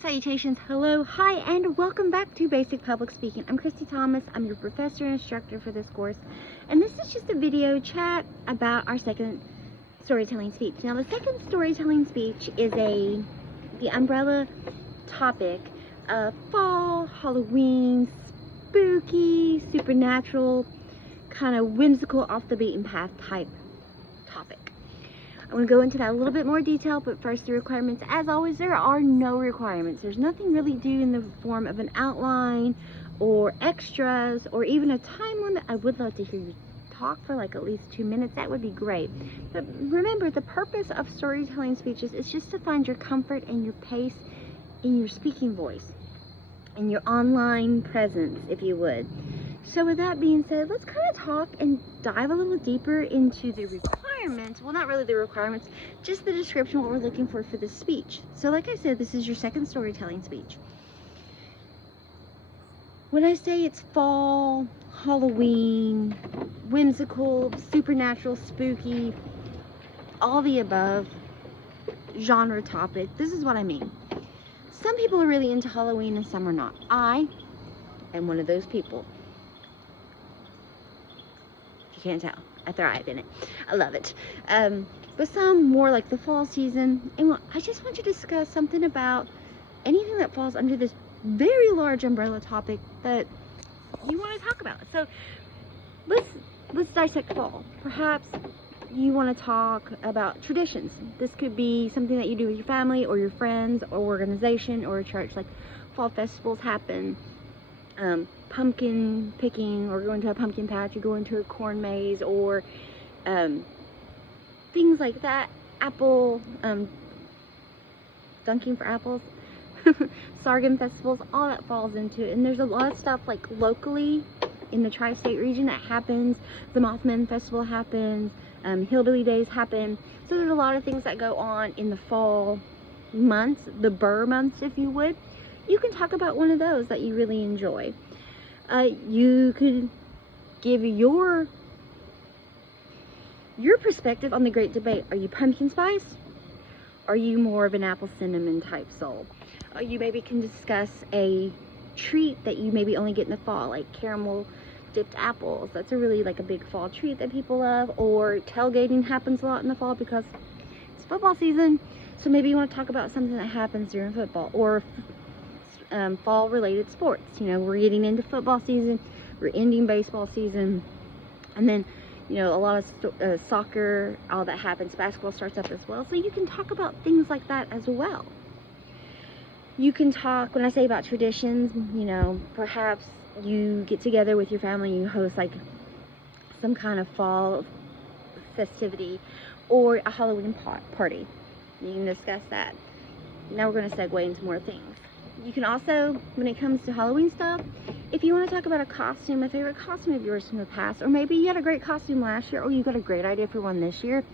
Salutations, hello, hi, and welcome back to Basic Public Speaking. I'm Christy Thomas. I'm your professor and instructor for this course, and this is just a video chat about our second storytelling speech. Now, the second storytelling speech is the umbrella topic of fall, Halloween, spooky, supernatural, kind of whimsical, off the beaten path type topic. I'm going to go into that a little bit more detail, but first the requirements. As always, there are no requirements. There's nothing really due in the form of an outline or extras or even a time limit. I would love to hear you talk for like at least 2 minutes. That would be great. But remember, the purpose of storytelling speeches is just to find your comfort and your pace in your speaking voice and your online presence, if you would. So with that being said, let's kind of talk and dive a little deeper into the requirements. Well, not really the requirements, just the description, what we're looking for this speech. So like I said, this is your second storytelling speech. When I say it's fall, Halloween, whimsical, supernatural, spooky, all the above genre topic, this is what I mean. Some people are really into Halloween and some are not. I am one of those people. You can't tell, I thrive in it. I love it. But some more like the fall season. And I just want to discuss something about anything that falls under this very large umbrella topic that you want to talk about. So let's dissect fall. Perhaps you want to talk about traditions. This could be something that you do with your family or your friends or organization or a church. Like fall festivals happen. Pumpkin picking, or going to a pumpkin patch, or going to a corn maze, or things like that. Apple dunking for apples. Sorghum festivals, all that falls into it. And there's a lot of stuff like locally in the tri-state region that happens. The Mothman Festival happens, Hillbilly Days happen. So there's a lot of things that go on in the fall months, the Burr months, if you would. You can talk about one of those that you really enjoy. You could give your perspective on the great debate. Are you pumpkin spice? Are you more of an apple cinnamon type soul? You maybe can discuss a treat that you maybe only get in the fall, like caramel dipped apples. That's a really like a big fall treat that people love. Or tailgating happens a lot in the fall because it's football season. So maybe you want to talk about something that happens during football, or fall related sports. You know, we're getting into football season, we're ending baseball season, and then, you know, a lot of soccer, all that happens. Basketball starts up as well. So you can talk about things like that as well. You can talk, when I say about traditions, you know, perhaps you get together with your family and you host like some kind of fall festivity or a Halloween party. You can discuss that. Now we're going to segue into more things. You can also, when it comes to Halloween stuff, if you want to talk about a costume, a favorite costume of yours from the past, or maybe you had a great costume last year, or you got a great idea for one this year.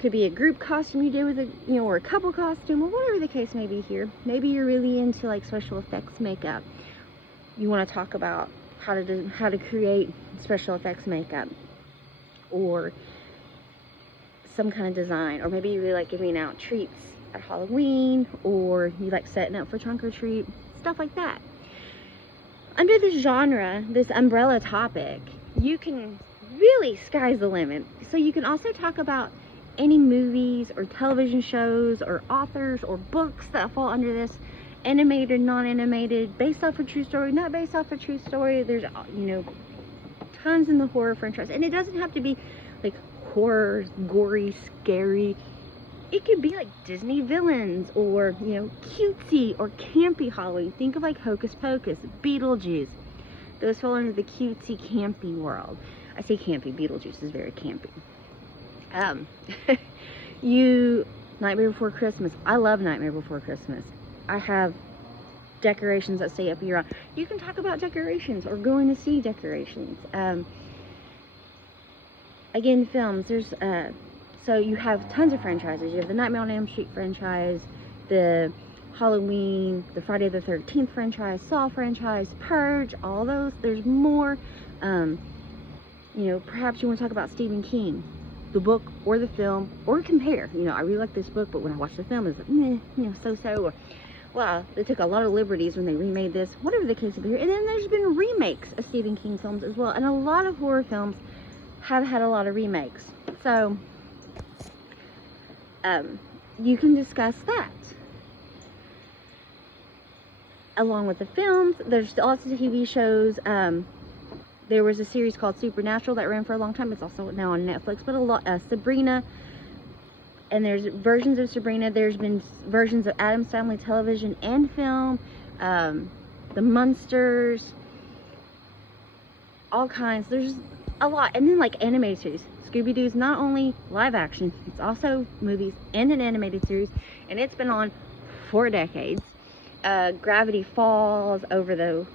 Could be a group costume you did with or a couple costume, or whatever the case may be here. Maybe you're really into like special effects makeup. You want to talk about how to create special effects makeup, or some kind of design, or maybe you really like giving out treats at Halloween, or you like setting up for trunk or treat, stuff like that. Under this genre, this umbrella topic, you can really, sky's the limit. So you can also talk about any movies or television shows or authors or books that fall under this, animated, non-animated, based off a true story, not based off a true story. There's, you know, tons in the horror franchise, and it doesn't have to be like horror, gory, scary. It could be like Disney villains, or, you know, cutesy or campy Halloween. Think of like Hocus Pocus, Beetlejuice. Those fall under the cutesy, campy world. I say campy, Beetlejuice is very campy. Nightmare Before Christmas. I love Nightmare Before Christmas. I have decorations that stay up year-round. You can talk about decorations or going to see decorations. Again, films. There's so you have tons of franchises. You have the Nightmare on Elm Street franchise, the Halloween, the Friday the 13th franchise, Saw franchise, Purge, all those. There's more. You know, perhaps you want to talk about Stephen King, the book or the film, or compare. You know, I really like this book, but when I watch the film, it's like, meh, you know, so-so. Wow, they took a lot of liberties when they remade this, whatever the case may be. And then there's been remakes of Stephen King films as well, and a lot of horror films have had a lot of remakes. So, you can discuss that. Along with the films, there's lots of TV shows. There was a series called Supernatural that ran for a long time. It's also now on Netflix, but a lot, Sabrina, and there's versions of Sabrina. There's been versions of Addams Family television and film, the Munsters, all kinds. There's a lot. And then like animated series. Scooby-Doo's not only live action, it's also movies and an animated series, and it's been on for decades. Gravity Falls, Over the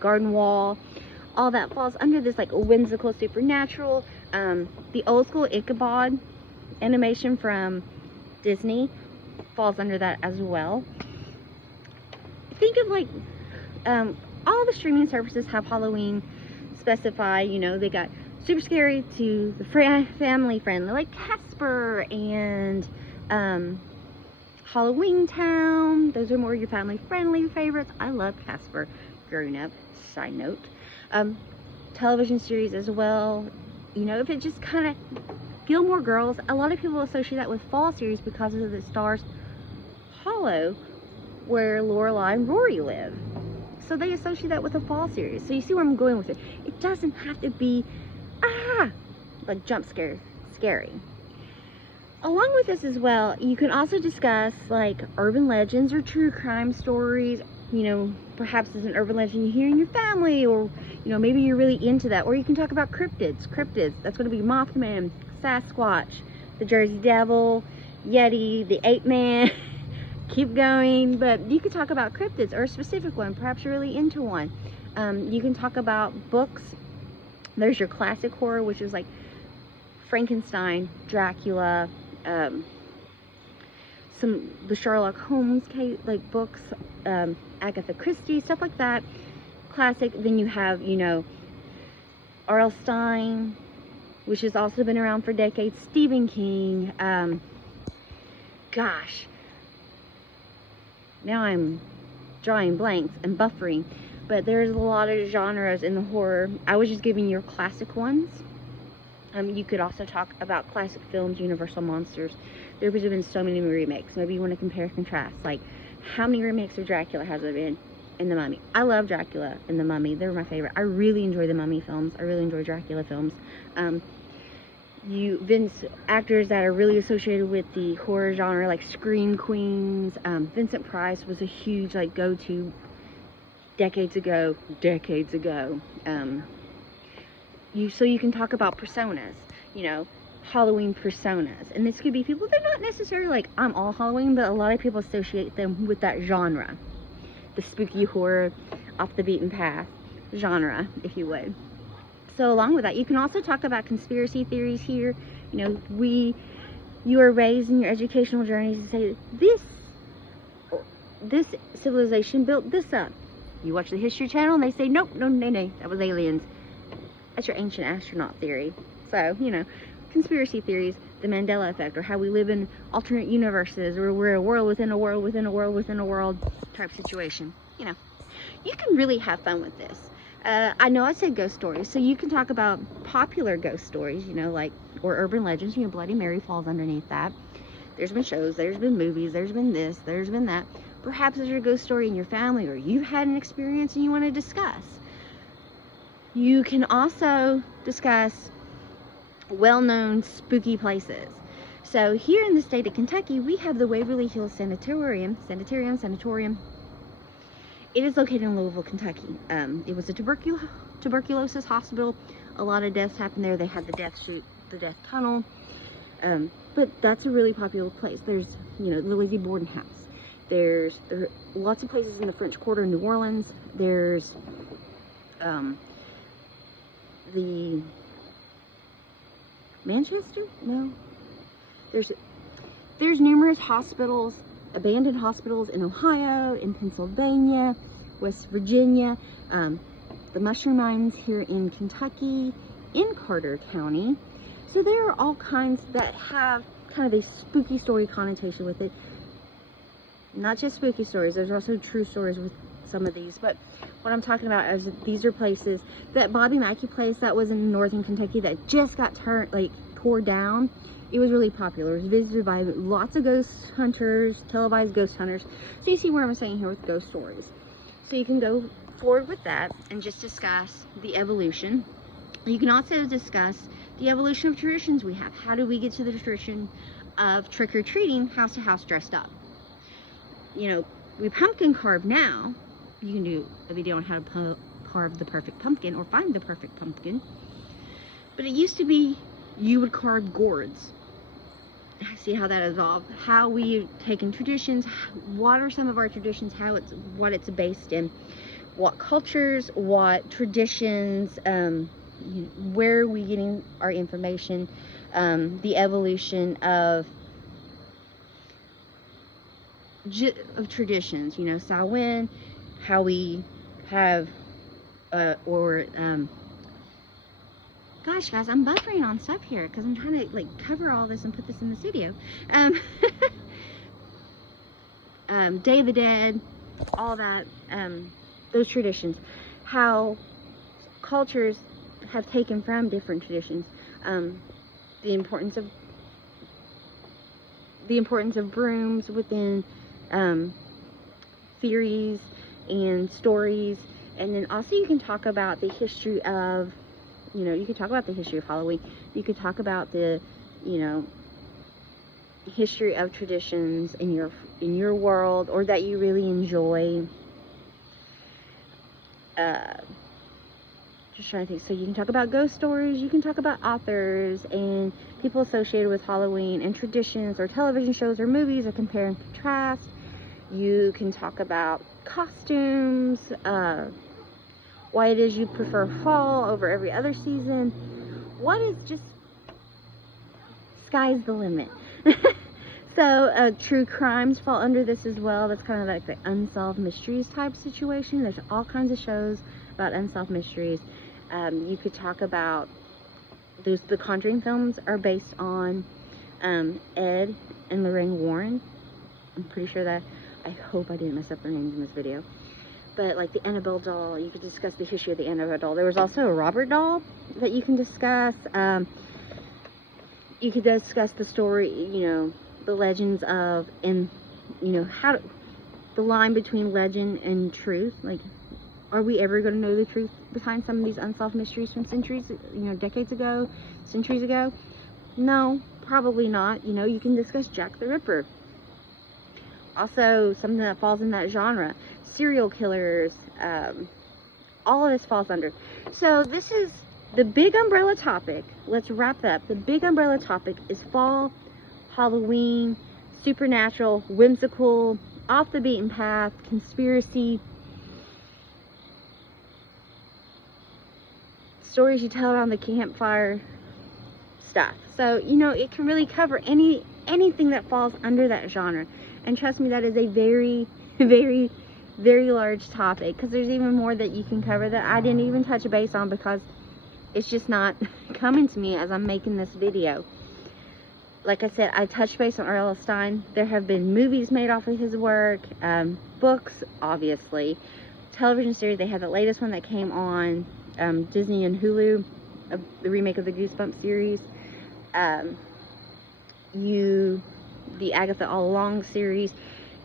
Garden Wall, all that falls under this like whimsical supernatural. The old school Ichabod animation from Disney falls under that as well. Think of like all the streaming services have Halloween specify, you know, they got super scary to the family friendly, like Casper and Halloween Town. Those are more your family friendly favorites. I love Casper growing up, side note. Television series as well, you know, if it just kind of Gilmore Girls, a lot of people associate that with fall series because of the stars Hollow, where Lorelai and Rory live. So they associate that with a fall series. So you see where I'm going with it. It doesn't have to be like jump scary. Along with this as well, you can also discuss like urban legends or true crime stories. You know, perhaps there's an urban legend you hear in your family, or you know, maybe you're really into that. Or you can talk about cryptids. That's going to be Mothman, Sasquatch, the Jersey Devil, Yeti, the Ape Man. Keep going. But you could talk about cryptids or a specific one. Perhaps you're really into one. You can talk about books. There's your classic horror, which is like Frankenstein, Dracula, the Sherlock Holmes case, like books, Agatha Christie, stuff like that. Classic. Then you have, you know, R.L. Stein, which has also been around for decades. Stephen King. Gosh, now I'm drawing blanks and buffering, but there's a lot of genres in the horror. I was just giving you classic ones. You could also talk about classic films, Universal Monsters. There have been so many remakes. Maybe you want to compare and contrast. Like, how many remakes of Dracula has there been? And The Mummy. I love Dracula and The Mummy. They're my favorite. I really enjoy the Mummy films. I really enjoy Dracula films. Actors that are really associated with the horror genre, like Scream Queens. Vincent Price was a huge like go-to decades ago. So you can talk about personas, you know, Halloween personas. And this could be people, they're not necessarily like, I'm all Halloween, but a lot of people associate them with that genre. The spooky horror, off the beaten path genre, if you would. So along with that, you can also talk about conspiracy theories here. You know, you are raised in your educational journeys to say, this civilization built this up. You watch the History Channel and they say, nope, no, that was aliens. That's your ancient astronaut theory. So, you know, conspiracy theories, the Mandela effect, or how we live in alternate universes, or we're a world within a world within a world within a world type situation. You know, you can really have fun with this. I know I said ghost stories, so you can talk about popular ghost stories, you know, like, or urban legends. You know, Bloody Mary falls underneath that. There's been shows, there's been movies, there's been this, there's been that. Perhaps there's a ghost story in your family, or you've had an experience and you want to discuss. You can also discuss well-known spooky places. So here in the state of Kentucky, we have the Waverly Hills Sanatorium. It is located in Louisville, Kentucky. It was a tuberculosis hospital. A lot of deaths happened there. They had the death chute, the death tunnel. But that's a really popular place. There's, you know, the Lizzie Borden House. There are lots of places in the French Quarter in New Orleans. There's the Manchester? No. There's numerous hospitals, abandoned hospitals in Ohio, in Pennsylvania, West Virginia, the mushroom mines here in Kentucky, in Carter County. So there are all kinds that have kind of a spooky story connotation with it. not just spooky stories. There's also true stories with some of these, but what I'm talking about is these are places. That Bobby Mackey place that was in northern Kentucky that just got tore down. It was really popular. It was visited by lots of ghost hunters, televised ghost hunters. So you see where I'm saying here with ghost stories. So you can go forward with that and just discuss the evolution. You can also discuss the evolution of traditions we have. How do we get to the tradition of trick-or-treating, house to house, dressed up? You know, we pumpkin carve now. You can do a video on how to carve the perfect pumpkin or find the perfect pumpkin. But it used to be you would carve gourds. See how that evolved. How we've taken traditions. What are some of our traditions? What it's based in. What cultures, what traditions, where are we getting our information, the evolution of traditions, you know, Samhain, how we have, gosh guys, I'm buffering on stuff here because I'm trying to like cover all this and put this in this video. Day of the Dead, all that, those traditions, how cultures have taken from different traditions, the importance of brooms within theories and stories. And then also you can talk about the history of, you know, you could talk about the history of Halloween. You could talk about the, you know, history of traditions in your world, or that you really enjoy. Just trying to think. So you can talk about ghost stories, you can talk about authors and people associated with Halloween and traditions, or television shows or movies, or compare and contrast. You can talk about costumes, why it is you prefer fall over every other season. What is just, sky's the limit. So true crimes fall under this as well. That's kind of like the unsolved mysteries type situation. There's all kinds of shows about unsolved mysteries. You could talk about the Conjuring films are based on Ed and Lorraine Warren. I'm pretty sure that, I hope I didn't mess up their names in this video. But like the Annabelle doll, you could discuss the history of the Annabelle doll. There was also a Robert doll that you can discuss. You could discuss the story, you know, the legends of, and you know, the line between legend and truth. Like, are we ever going to know the truth behind some of these unsolved mysteries from centuries, you know, decades ago, centuries ago? No, probably not. You know, you can discuss Jack the Ripper. Also, something that falls in that genre, serial killers, all of this falls under. So this is the big umbrella topic. Let's wrap that up. The big umbrella topic is fall, Halloween, supernatural, whimsical, off the beaten path, conspiracy, stories you tell around the campfire stuff. So, you know, it can really cover anything that falls under that genre. And trust me, that is a very, very, very large topic, because there's even more that you can cover that I didn't even touch base on because it's just not coming to me as I'm making this video. Like I said, I touched base on R.L. Stein. There have been movies made off of his work, books, obviously, television series. They had the latest one that came on Disney and Hulu, the remake of the Goosebumps series. The Agatha All Along series,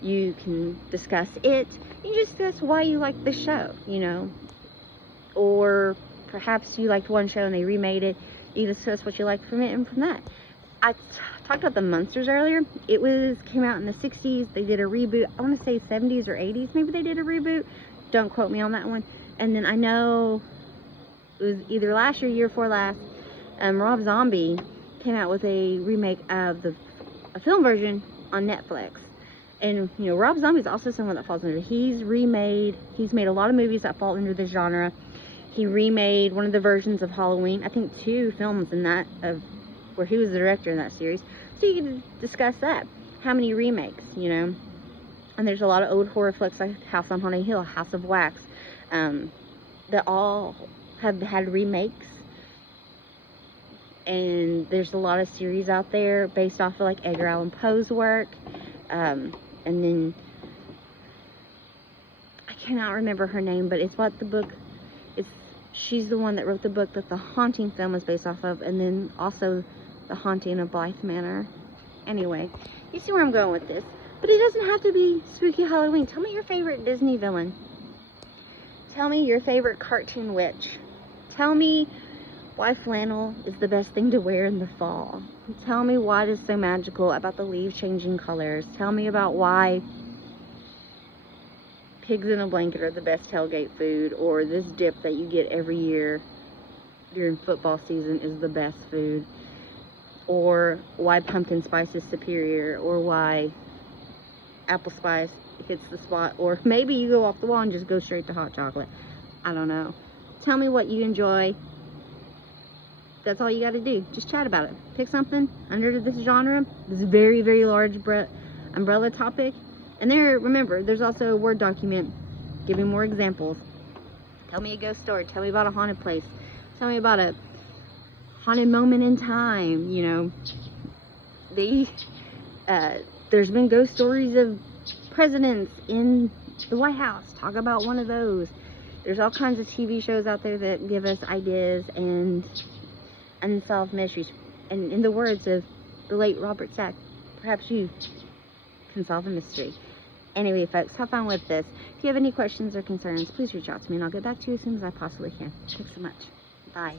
you can discuss it. You just discuss why you like the show, you know, or perhaps you liked one show and they remade it. You discuss what you like from it and from that. I talked about the Munsters earlier. It came out in the 60s. They did a reboot. I want to say 70s or 80s. Maybe they did a reboot. Don't quote me on that one. And then I know it was either last year or year before last, Rob Zombie came out with a remake of a film version on Netflix. And you know, Rob Zombie is also someone that falls under. He's made a lot of movies that fall under this genre. He remade one of the versions of Halloween. I think 2 films in that, where he was the director in that series. So you can discuss that. How many remakes, you know? And there's a lot of old horror flicks like House on Haunted Hill, House of Wax, that all have had remakes. And there's a lot of series out there based off of like Edgar Allan Poe's work. And then cannot remember her name, but it's what the book, she's the one that wrote the book that the Haunting film is based off of, and then also The Haunting of Blythe Manor. Anyway, you see where I'm going with this. But it doesn't have to be spooky Halloween. Tell me your favorite Disney villain. Tell me your favorite cartoon witch. Tell me why flannel is the best thing to wear in the fall. Tell me why it is so magical about the leaves changing colors. Tell me about why pigs in a blanket are the best tailgate food, or this dip that you get every year during football season is the best food, or why pumpkin spice is superior, or why apple spice hits the spot, or maybe you go off the wall and just go straight to hot chocolate. I don't know. Tell me what you enjoy. That's all you got to do. Just chat about it. Pick something under this genre, this very, very large umbrella topic. And there, remember, there's also a Word document giving more examples. Tell me a ghost story. Tell me about a haunted place. Tell me about a haunted moment in time. You know, there's been ghost stories of presidents in the White House. Talk about one of those. There's all kinds of TV shows out there that give us ideas and unsolved mysteries. And in the words of the late Robert Stack, perhaps you can solve a mystery. Anyway, folks, have fun with this. If you have any questions or concerns, please reach out to me and I'll get back to you as soon as I possibly can. Thanks so much. Bye.